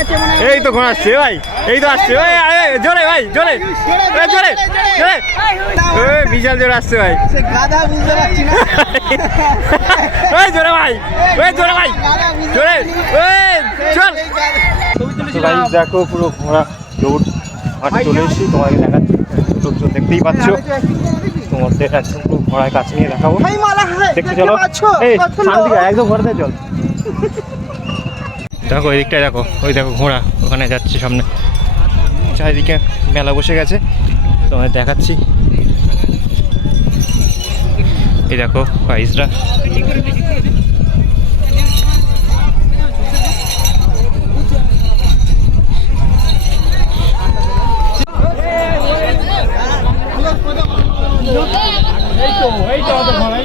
হয়। এই তো ঘোড়া আসছে ভাই। এই তো আসছে। জোরে ভাই জোরে। জোরে জোরে বিশাল জোরে আসছে ভাই। ওই জোরে ভাই। ওই জোরে ভাই। জোরে। চল। দেখো পুরো ঘোড়া দৌড় মাঠে চলে এসেছি। তোমাকে দেখাচ্ছি। লোকজন দেখতেই পাচ্ছ। তোমার একদম পুরো ঘোড়ায় কাছে নিয়ে দেখাবো। হ্যাঁ দেখতে চলো। এই। একদম ঘোড়াতে চল। দেখো ওই দিকটায় দেখো, ওই দেখো ঘোড়া, ওখানে যাচ্ছে সামনে। চারিদিকে মেলা বসে গেছে, তোমাদের দেখাচ্ছি। এই দেখো প্রাইসরা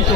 তো।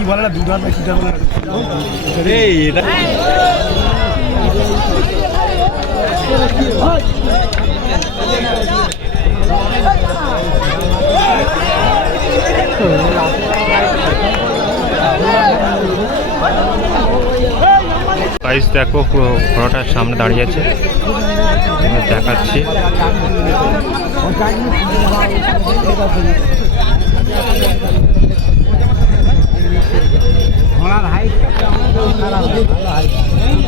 তোমার এই ব্যায়াম করেই আনিনি গাইস দেখো ঘোড়াটার সামনে দাঁড়িয়ে আছে।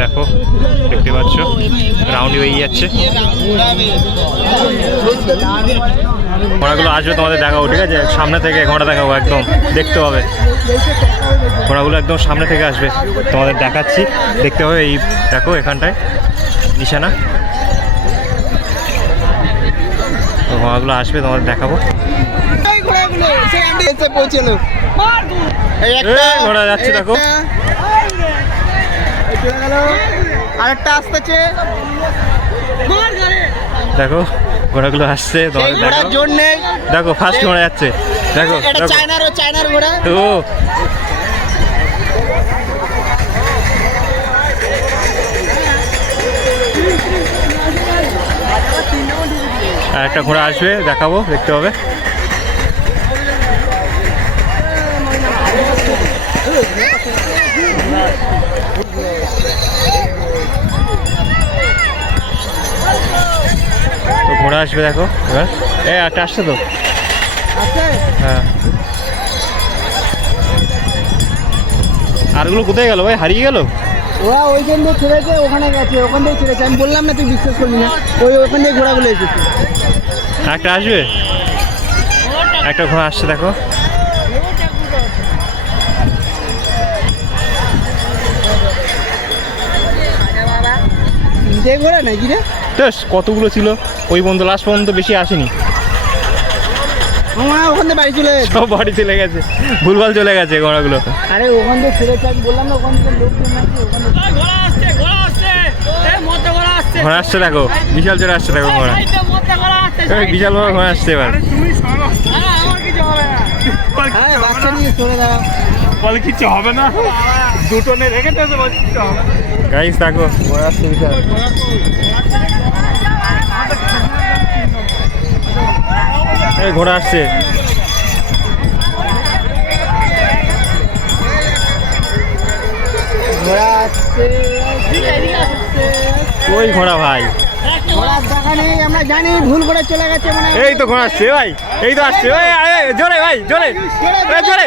দেখো দেখতে পাচ্ছ? রাউন্ড হয়ে যাচ্ছে। ঘোড়াগুলো আসবে তোমাদের দেখাবো ঠিক আছে? সামনে থেকে ঘোড়া দেখাবো একদম। দেখতে হবে। ঘোড়াগুলো একদম সামনে থেকে আসবে। তোমাদের দেখাচ্ছি। দেখতে হবে এই দেখো এখানটায় নিশানা। তো ঘোড়াগুলো আসবে তোমাদের দেখাবো। ঘোড়া যাচ্ছে দেখো। একটা। চলে গেল। আরেকটা আসতেছে। দেখো ঘোড়াগুলো আসছে জোর নেই। দেখো ফার্স্ট ঘোড়া যাচ্ছে। দেখো এটা চায়নার ও চায়নার ঘোড়া। ও। আর একটা ঘোড়া আসবে দেখাবো দেখতে হবে। তো ঘোড়া আসবে দেখো এবার। এ একটা আসছে তো? হ্যাঁ। আরগুলো কোথায় গেল ভাই? হারিয়ে গেল? ওরা ওইখান দিয়ে ছেড়েছে ওখানে গেছে ওখান থেকে ছেড়েছে। আমি বললাম না তুই বিশ্বাস করবি না। ওই ওখান থেকে ঘোড়াগুলো এসেছে। একটা আসবে? একটা ঘোড়া আসছে দেখো। নাকি রে? বেশ কতগুলো ছিল? ওই পর্যন্ত লাস্ট পর্যন্ত বেশি আসেনি। আমার ওখান থেকে বাড়ি চলে গেছে। সব বাড়ি চলে গেছে। ভুলভাল চলে গেছে ঘোড়াগুলো। আরে ওখান থেকে ছেড়েছে আমি বললাম না ওখান থেকে লোকজন নাকি ওখান থেকে ঘোড়া আসছে ঘোড়া আসছে। ঘোড়া আসছে। ঘোড়া আসছে দেখো বিশাল জোরে আসছে দেখো ঘোড়া। আসছে বিশাল বড় ঘোড়া আসছে এবার। আমার কিছু হবে না। বাচ্চা নিয়ে সরে দাঁড়াও। বলে কিছু হবে না। দুটো নে রেখে দেবে বলে কিছু হবে গাইস দেখো। ঘোড়া সুবিধা এই ঘোড়া আসছে। ওই ঘোড়া ভাই। ঘোড়ার চলে গেছে এই তো ঘোড়া আসছে ভাই। এই তো আসছে ওই জোরে ভাই জোরে। জোরে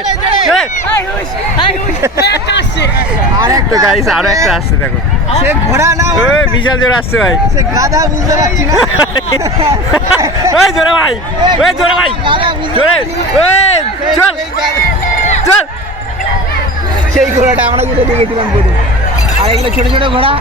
তো আর গাইস আরও একটা আসছে। দেখো। সে ঘোড়া না বিশাল জোরে আসছে ভাই। সে ওই জোরে ভাই। ওই জোরে ভাই। ঘোড়াটা আমরা যেটা দেখেছিলাম গরু আর এগুলো ছোটো ছোটো ঘোড়া